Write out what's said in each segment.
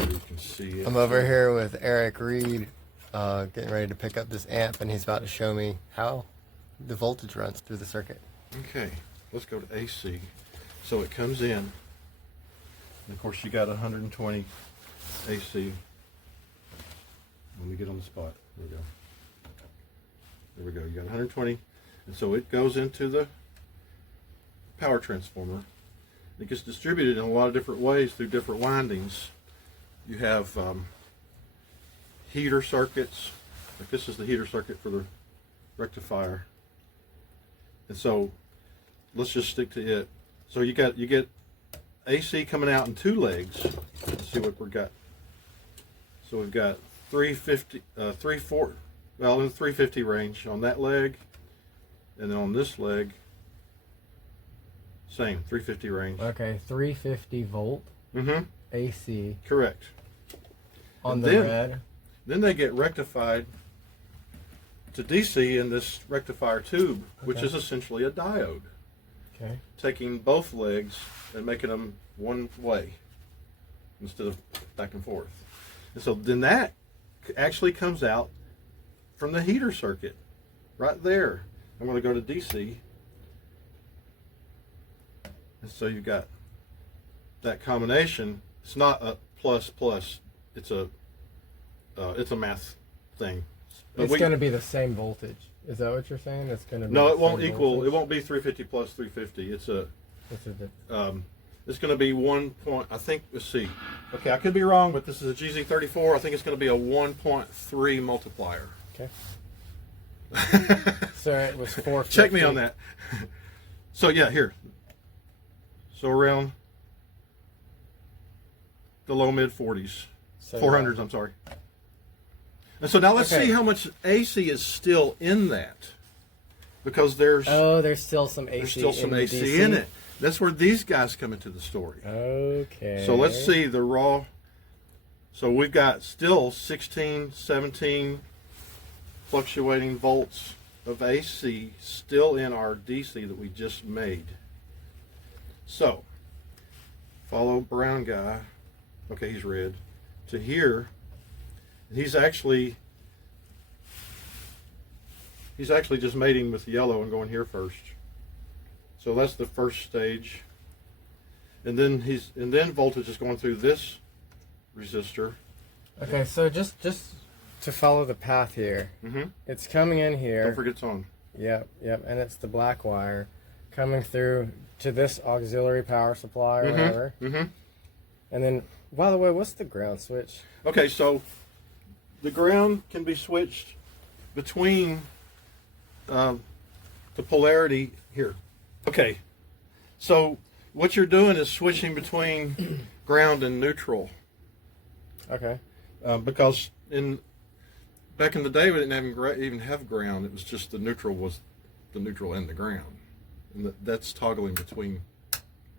you can see it. I'm over here with Eric Reed, getting ready to pick up this amp, and he's about to show me how the voltage runs through the circuit. Okay, let's go to AC. So it comes in, and of course you got 120 AC. Let me get on the spot. There we go. There we go. You got 120, and so it goes into the power transformer. It gets distributed in a lot of different ways through different windings. You have heater circuits. Like this is the heater circuit for the rectifier. And so let's just stick to it. So you get AC coming out in two legs. Let's see what we've got. So we've got 350, well, in the 350 range on that leg, and then on this leg, same 350 range. Okay, 350 volt AC. Correct. On and the then, red. Then they get rectified to DC in this rectifier tube, which is essentially a diode. Okay. Taking both legs and making them one way instead of back and forth. And so then that actually comes out from the heater circuit right there. I'm going to go to DC. And so you've got that combination. It's not a plus plus. It's a math thing. But It's going to be the same voltage. Is that what you're saying? It's going to be no, the it won't same equal. voltage? It won't be 350 plus 350. It's a. What's it? It's going to be 1 point. I think. Let's see. Okay, I could be wrong, but this is a GZ34. I think it's going to be a 1.3 multiplier. Okay. So it was 450. Check me on that. So yeah, here. So around the low mid 40s, So 400s. I'm sorry. And so now let's Okay. see how much AC is still in that, because there's still some AC. there's still some in AC DC? in it. That's where these guys come into the story. Okay. So let's see the raw. So we've got still 16, 17 fluctuating volts of AC still in our DC that we just made. So follow brown guy. Okay, he's red. To here, he's actually just mating with yellow and going here first. So that's the first stage. And then voltage is going through this resistor. Okay, so just to follow the path here, it's coming in here. Don't forget it's on. Yep, and it's the black wire coming through to this auxiliary power supply or whatever. And then, by the way, what's the ground switch? Okay, so the ground can be switched between the polarity here. Okay, so what you're doing is switching between ground and neutral. Okay. Because back in the day we didn't even have ground. It was just the neutral was the neutral and the ground, and that's toggling between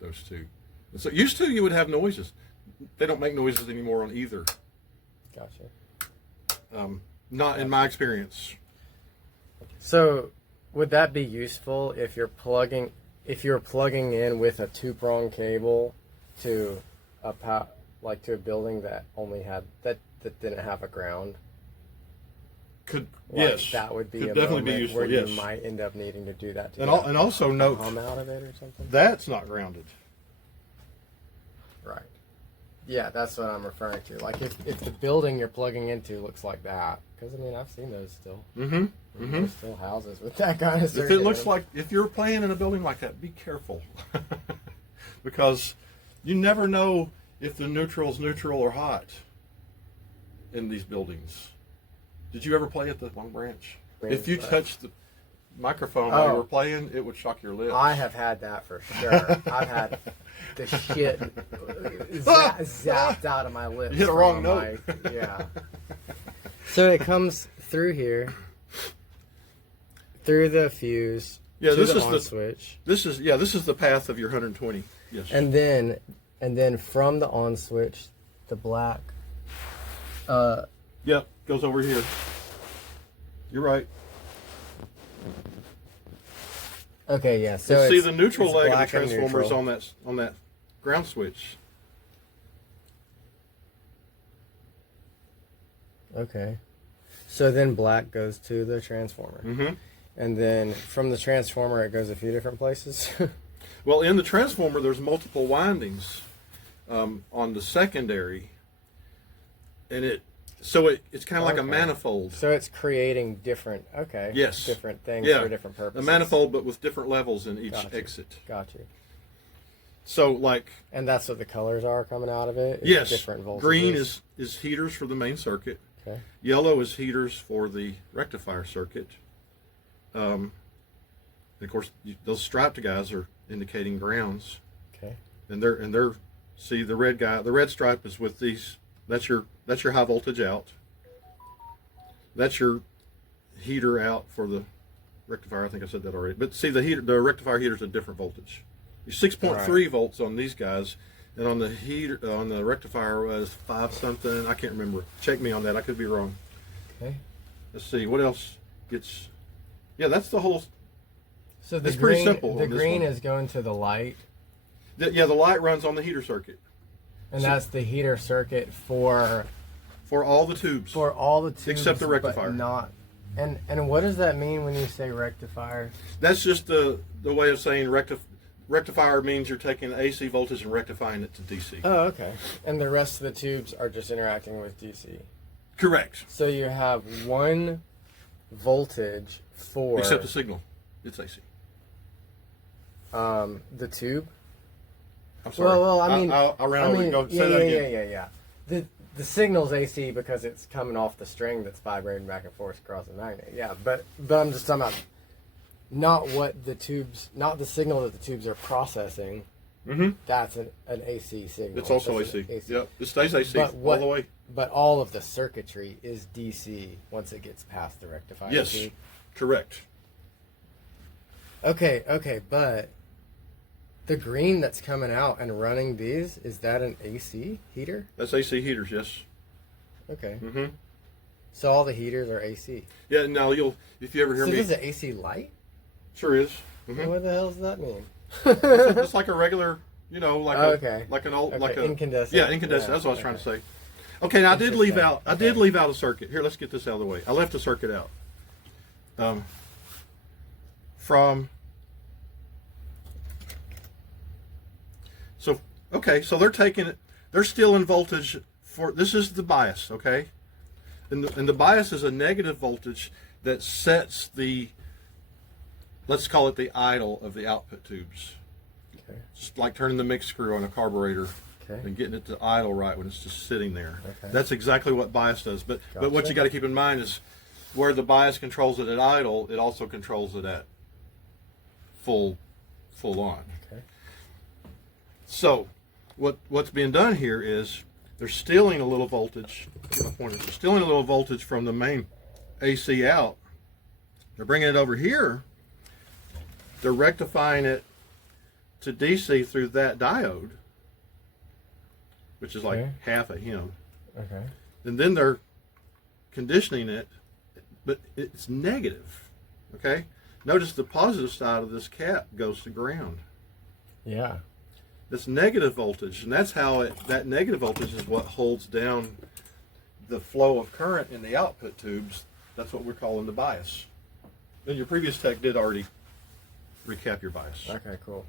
those two. And so used to you would have noises. They don't make noises anymore on either. Gotcha. Not in my experience. So would that be useful if you're plugging in with a 2-prong cable to to a building that only had that didn't have a ground? Yes, that would be could a definitely be moment useful. where Yes, you might end up needing to do that. To and also note hum out of it or something. that's not grounded. Right. Yeah, that's what I'm referring to. Like if the building you're plugging into looks like that, because I mean I've seen those still. There's still houses with that kind of circuit. If it looks like, if you're playing in a building like that, be careful. Because you never know if the neutral's neutral or hot in these buildings. Did you ever play at the Long Branch? If you touched the microphone while you were playing, it would shock your lips. I have had that for sure. I've had the shit zapped out of my lips. You hit a wrong note. Yeah. So it comes through here, through the fuse, to this the is on switch. This is the path of your 120. Yes. And then from the on switch, the black. Yep, goes over here. You're right. Okay, yeah. So see the neutral leg of the black and transformer is neutral. on that ground switch. Okay. So then black goes to the transformer. Mm-hmm. And then from the transformer, it goes a few different places. Well, in the transformer, there's multiple windings on the secondary, and it's kind of like a manifold. So it's creating different, Yes. different things Yeah. for different purposes. A manifold, but with different levels in each Gotcha. exit. Got you. So, like, And that's what the colors are coming out of it? Is yes, Different voltages? green is heaters for the main circuit. Okay. Yellow is heaters for the rectifier circuit. And of course, those striped guys are indicating grounds. Okay. And they're see the red stripe is with these. That's your high voltage out. That's your heater out for the rectifier. I think I said that already. But see, the rectifier heater's a different voltage. 6.3 volts on these guys, and on the rectifier was 5 something. I can't remember. Check me on that. I could be wrong. Okay. Let's see what else gets. Yeah, that's the whole. So the It's green, pretty simple the on this green one. is going to the light, The light runs on the heater circuit and that's the heater circuit for for all the tubes. all the tubes, Except the rectifier. but not. And what does that mean when you say rectifier? That's just the way of saying rectifier means you're taking AC voltage and rectifying it to DC. Oh, okay. And the rest of the tubes are just interacting with DC. Correct. So you have one voltage for Except the signal. It's AC. the tube. I'm sorry. Well, I mean, I'll round over and go. Say that again. Yeah. The signal's AC because it's coming off the string that's vibrating back and forth across the magnet. Yeah, but I'm just talking about not not the signal that the tubes are processing. Mm-hmm. That's an AC signal. It's also That's AC. an Yep. It stays AC But all the way. But all of the circuitry is DC once it gets past the rectifier. Yes. tube. Correct. Okay, but the green that's coming out and running these, is that an AC heater? That's AC heaters. Yes. Okay. Mm-hmm. So all the heaters are AC. Yeah. Now if you ever hear So me, this is an AC light? sure is. Mm-hmm. What the hell does that mean? It's like a regular, like an old, Okay, like a incandescent. Yeah, incandescent. Yeah, that's what I was trying to say. Okay, now I did leave Interesting. out a circuit. Here, let's get this out of the way. I left a circuit out. So they're taking it. They're still in voltage for. This is the bias, okay, and the bias is a negative voltage that sets the. Let's call it the idle of the output tubes. Okay. Just like turning the mix screw on a carburetor. Okay. And getting it to idle right when it's just sitting there. Okay. That's exactly what bias does. But what Gotcha. you got to keep in mind is where the bias controls it at idle, it also controls it at full on. Okay. So what's being done here is they're stealing a little voltage. Get my pointer. They're stealing a little voltage from the main AC out. They're bringing it over here. They're rectifying it to DC through that diode, which is like Okay. half a hem. Okay. And then they're conditioning it, but it's negative. Okay? Notice the positive side of this cap goes to ground. Yeah. It's negative voltage, and that's how that negative voltage is what holds down the flow of current in the output tubes. That's what we're calling the bias. And your previous tech did already recap your bias. Okay, cool.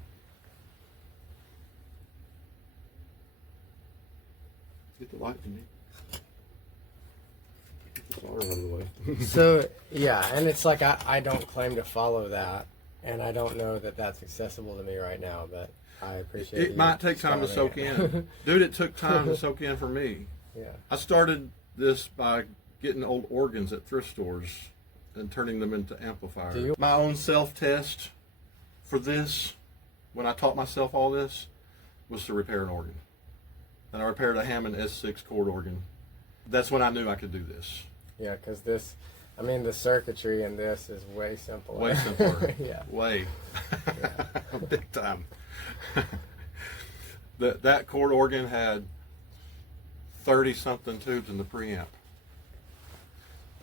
Get the light to me. Get this water out of the way. So, yeah, and it's like I don't claim to follow that, and I don't know that that's accessible to me right now, but I appreciate It you might take time to soak starting it. in. Dude, it took time to soak in for me. Yeah. I started this by getting old organs at thrift stores and turning them into amplifiers. Do you- My own self-test for this, when I taught myself all this, was to repair an organ. And I repaired a Hammond S6 chord organ. That's when I knew I could do this. Yeah, because the circuitry in this is way simpler. Way simpler. Yeah. Way. Big time. That chord organ had 30-something tubes in the preamp.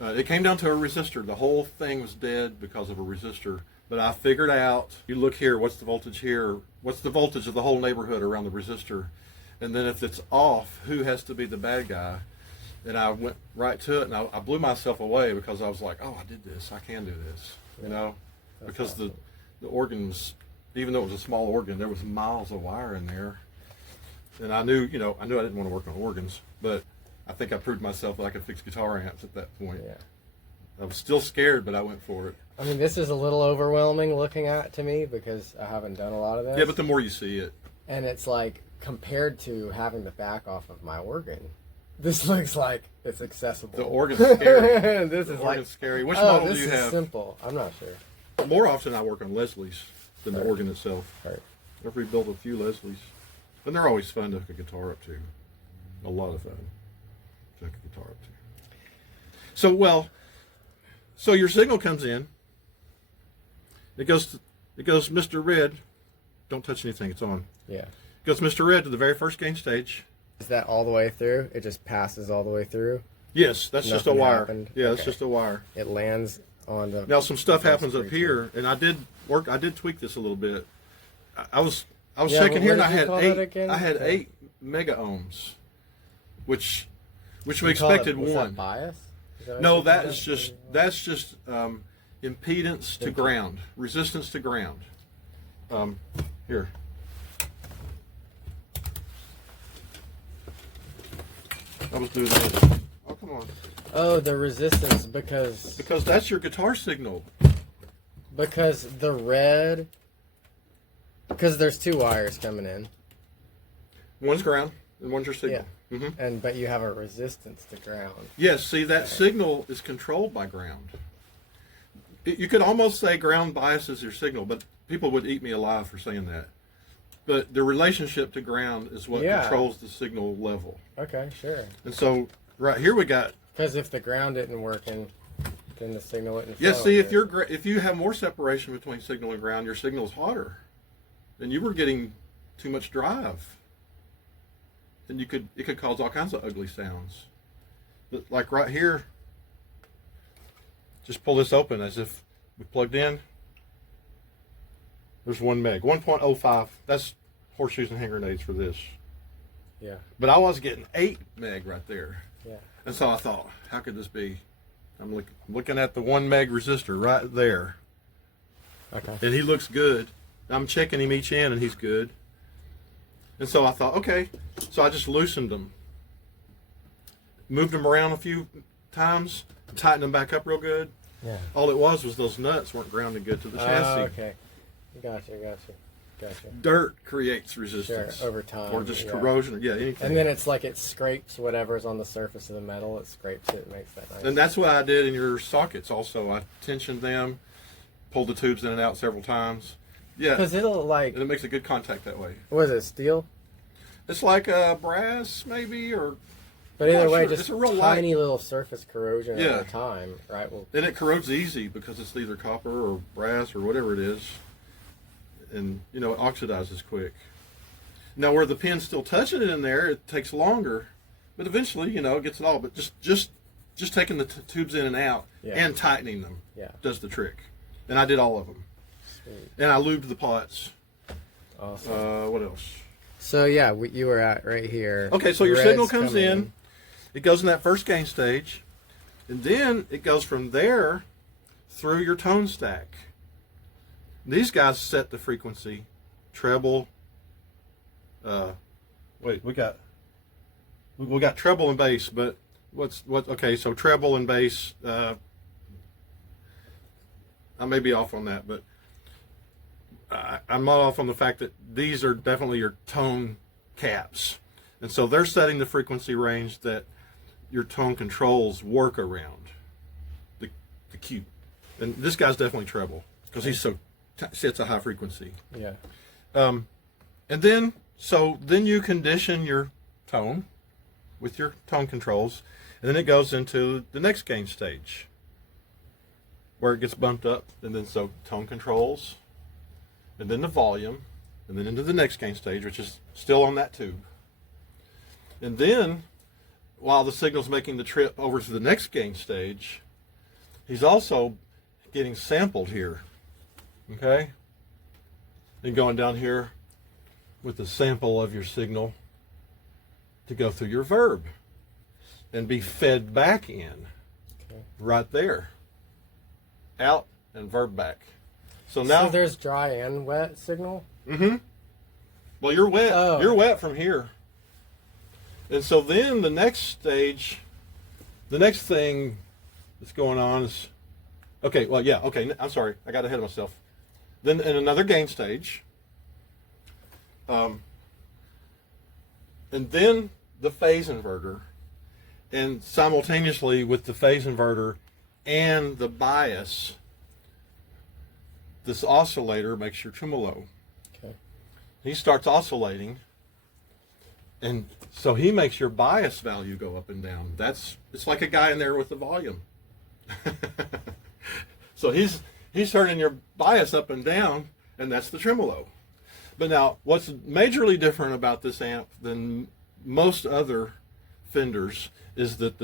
It came down to a resistor. The whole thing was dead because of a resistor. But I figured out, you look here, what's the voltage here? What's the voltage of the whole neighborhood around the resistor? And then if it's off, who has to be the bad guy? and I went right to it, and I blew myself away because I was like, oh, I did this. I can do this, you know, because awesome. the organ was, even though it was a small organ, there was miles of wire in there. And I knew, you know, I didn't want to work on organs, but I think I proved myself that I could fix guitar amps at that point. Yeah. I was still scared, but I went for it. I mean, this is a little overwhelming looking at to me because I haven't done a lot of this. Yeah, but the more you see it. And it's like, compared to having the back off of my organ, this looks like it's accessible. The organ's scary. This the is organ's scary. Which oh, model this do you is have? simple. I'm not sure. More often I work on Leslie's than the organ itself. Right. I've rebuilt a few Leslie's. And they're always fun to hook a guitar up to. A lot of fun to hook a guitar up to. So your signal comes in. It goes Mr. Red. Don't touch anything, it's on. Yeah. It goes Mr. Red to the very first gain stage. Is that all the way through? It just passes all the way through? Yes, that's just a Nothing wire. happened? Yeah, Okay. that's just a wire. It lands on the... Now some stuff That's happens up pretty here, and I did tweak this a little bit. I was Yeah, checking what here, and did I you had call that again? 8 mega ohms, which we You call expected was that one. bias? Is that what No, you call that's just impedance to ground, resistance to ground. Here. I was doing that. Oh, come on. Oh, the resistance because Because that's your guitar signal. the red, because there's 2 wires coming in. One's ground and one's your signal. Yeah. But you have a resistance to ground. Yes, see, that signal is controlled by ground. You could almost say ground biases your signal, but people would eat me alive for saying that. But the relationship to ground is what Yeah. controls the signal level. Okay, sure. And so right here we got, Because if the ground isn't working, then the signal isn't yes, flowing. see, if you have more separation between signal and ground, your signal's hotter. And you were getting too much drive. And it could cause all kinds of ugly sounds. But like right here, just pull this open as if we plugged in. There's 1 meg, 1.05. That's horseshoes and hand grenades for this. Yeah. But I was getting 8 meg right there. Yeah. And so I thought, how could this be? I'm looking at the 1 meg resistor right there. Okay. And he looks good. I'm checking him each in and he's good. And so I thought, okay. So I just loosened them. Moved them around a few times. Tightened them back up real good. Yeah. All it was those nuts weren't grounded good to the chassis. Okay. Gotcha. Dirt creates resistance. Sure, over time. Or just yeah. corrosion. Yeah, anything. And then it's like it scrapes whatever's on the surface of the metal. It scrapes it, makes that nice. And that's what I did in your sockets also. I tensioned them, pulled the tubes in and out several times. Yeah. Because it'll like... And it makes a good contact that way. What is it, steel? It's like brass maybe, or... But either Not way, sure. just It's a real tiny little surface corrosion Yeah. at a time, right? Well, And it corrodes easy because it's either copper or brass or whatever it is. And, it oxidizes quick. Now, where the pin's still touching it in there, it takes longer. But eventually, it gets it all. But just taking the tubes in and out and tightening them does the trick. And I did all of them. Sweet. And I lubed the pots. Awesome. What else? So, yeah, you were at right here. Okay, so your Red's signal comes coming in. It goes in that first gain stage. And then it goes from there through your tone stack. These guys set the frequency, treble. We got treble and bass, but okay? So treble and bass. I may be off on that, but I'm not off on the fact that these are definitely your tone caps, and so they're setting the frequency range that your tone controls work around the cue. And this guy's definitely treble because he's sets a high frequency. Yeah. And then you condition your tone with your tone controls, and then it goes into the next gain stage where it gets bumped up, and then so tone controls, and then the volume, and then into the next gain stage, which is still on that tube. And then, while the signal's making the trip over to the next gain stage, he's also getting sampled here. Okay? And going down here with the sample of your signal to go through your verb. and be fed back in right there. Out and verb back. So now there's dry and wet signal? Mm-hmm. Well, you're wet. Oh. You're wet from here. And so then the next stage, the next thing that's going on is, okay, well, yeah, okay, I'm sorry. I got ahead of myself. Then in another gain stage, and then the phase inverter, and simultaneously with the phase inverter and the bias, this oscillator makes your tremolo. Okay. He starts oscillating, and so he makes your bias value go up and down. It's like a guy in there with the volume. So he's turning your bias up and down, and that's the tremolo. But now, what's majorly different about this amp than most other Fenders is that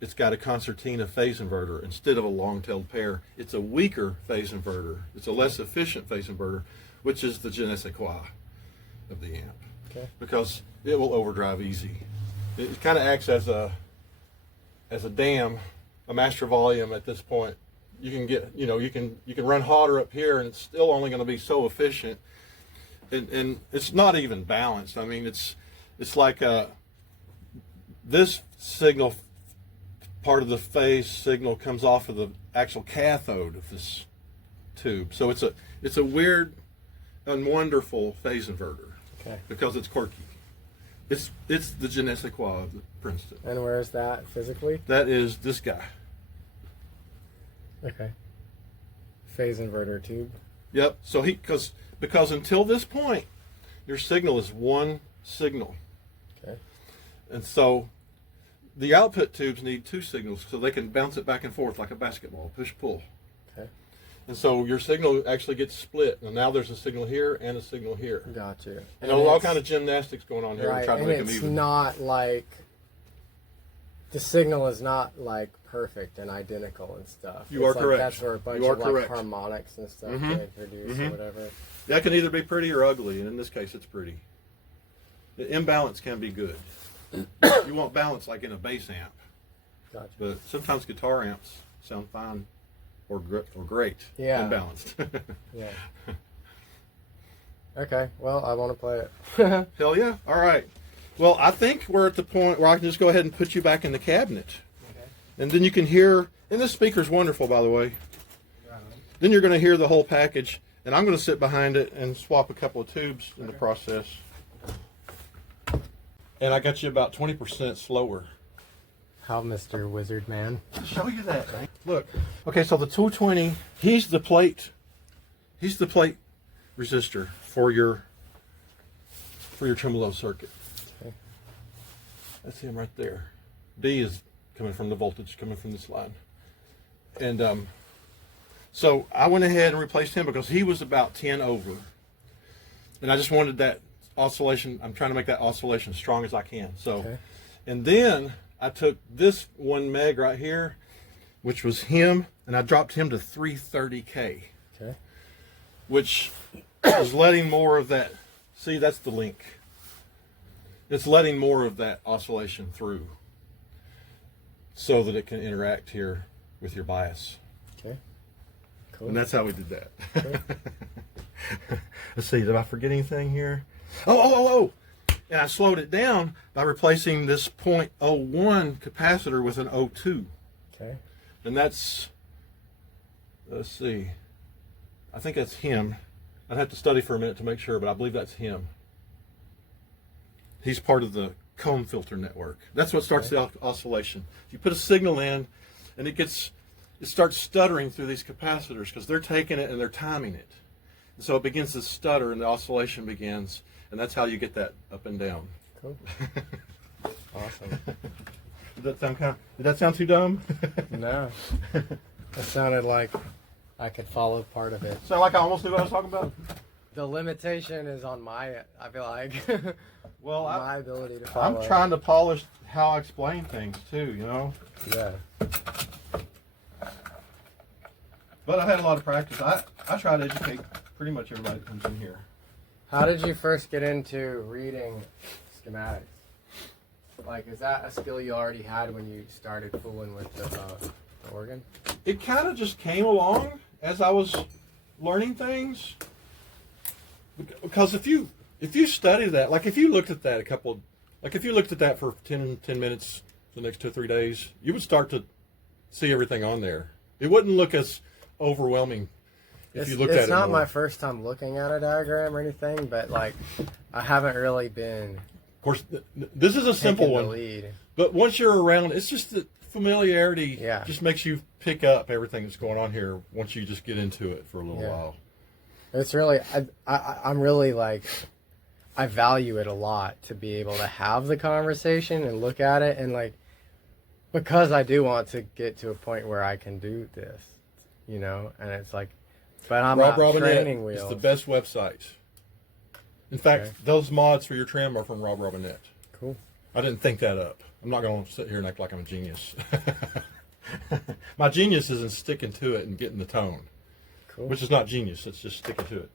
it's got a concertina phase inverter instead of a long-tailed pair. It's a weaker phase inverter. It's a less efficient phase inverter, which is the je ne sais quoi of the amp. Okay. Because it will overdrive easy. It kind of acts as a dam, a master volume at this point. You can get, you can run hotter up here, and it's still only going to be so efficient. And it's not even balanced. I mean, it's like this signal, part of the phase signal comes off of the actual cathode of this tube. So it's a weird and wonderful phase inverter. Okay. Because it's quirky. It's the je ne sais quoi of the Princeton. And where is that physically? That is this guy. Okay. Phase inverter tube. Yep. So because until this point, your signal is one signal. Okay. And so the output tubes need two signals so they can bounce it back and forth like a basketball, push-pull. Okay. And so your signal actually gets split. And now there's a signal here and a signal here. Gotcha. And all kind of gymnastics going on here. Right, Trying to and make them it's even. not like the signal is not like perfect and identical and stuff. You are like correct. That's where a bunch You are of like correct. harmonics and stuff Mhm. they produce or whatever. That can either be pretty or ugly, and in this case, it's pretty. The imbalance can be good. You want balance like in a bass amp, Gotcha. but sometimes guitar amps sound fine or great, Yeah. imbalanced. Yeah. Okay. Well, I want to play it. Hell yeah! All right. Well, I think we're at the point where I can just go ahead and put you back in the cabinet, and then you can hear. And this speaker's wonderful, by the way. Then you're going to hear the whole package, and I'm going to sit behind it and swap a couple of tubes in the process. And I got you about 20% slower. How, Mr. Wizard Man? I'll show you that, man. Look. Okay, so the 220, he's the plate resistor for your tremolo circuit. Okay. That's him right there. B is coming from the voltage coming from this line. And so I went ahead and replaced him because he was about 10 over. And I just wanted that oscillation. I'm trying to make that oscillation as strong as I can. So, Okay. And then I took this 1 meg right here, which was him, and I dropped him to 330K, Okay. which is letting more of that. See, that's the link. It's letting more of that oscillation through so that it can interact here with your bias. Okay. Cool. And that's how we did that. Okay. Let's see, did I forget anything here? Oh. And I slowed it down by replacing this 0.01 capacitor with an 0.2. Okay. And that's, let's see, I think that's him. I'd have to study for a minute to make sure, but I believe that's him. He's part of the comb filter network. That's what starts the oscillation. You put a signal in, and it starts stuttering through these capacitors because they're taking it and they're timing it. And so it begins to stutter, and the oscillation begins, and that's how you get that up and down. Cool. Awesome. Did that sound too dumb? No. It sounded like I could follow part of it. Sound like I almost knew what I was talking about? The limitation is on I feel like. Well, my ability to follow. I'm trying to polish how I explain things too, you know? Yeah. But I had a lot of practice. I try to educate pretty much everybody that comes in here. How did you first get into reading schematics? Like, is that a skill you already had when you started fooling with the organ? It kind of just came along as I was learning things. Because if you study that, like if you looked at that if you looked at that for 10 minutes for the next 2 or 3 days, you would start to see everything on there. It wouldn't look as overwhelming if you looked at it. It's not more. my first time looking at a diagram or anything, but like I haven't really been. Of course, this is a simple one. Lead. But once you're around, it's just the familiarity Yeah. just makes you pick up everything that's going on here once you just get into it for a little Yeah. while. It's really, I'm really like, I value it a lot to be able to have the conversation and look at it, and like, because I do want to get to a point where I can do this, you know, and it's like, but I'm Rob not training Robinette wheels. is the best website. In fact, Okay. those mods for your trim are from Rob Robinette. Cool. I didn't think that up. I'm not going to sit here and act like I'm a genius. My genius is in sticking to it and getting the tone, Cool. which is not genius. It's just sticking to it.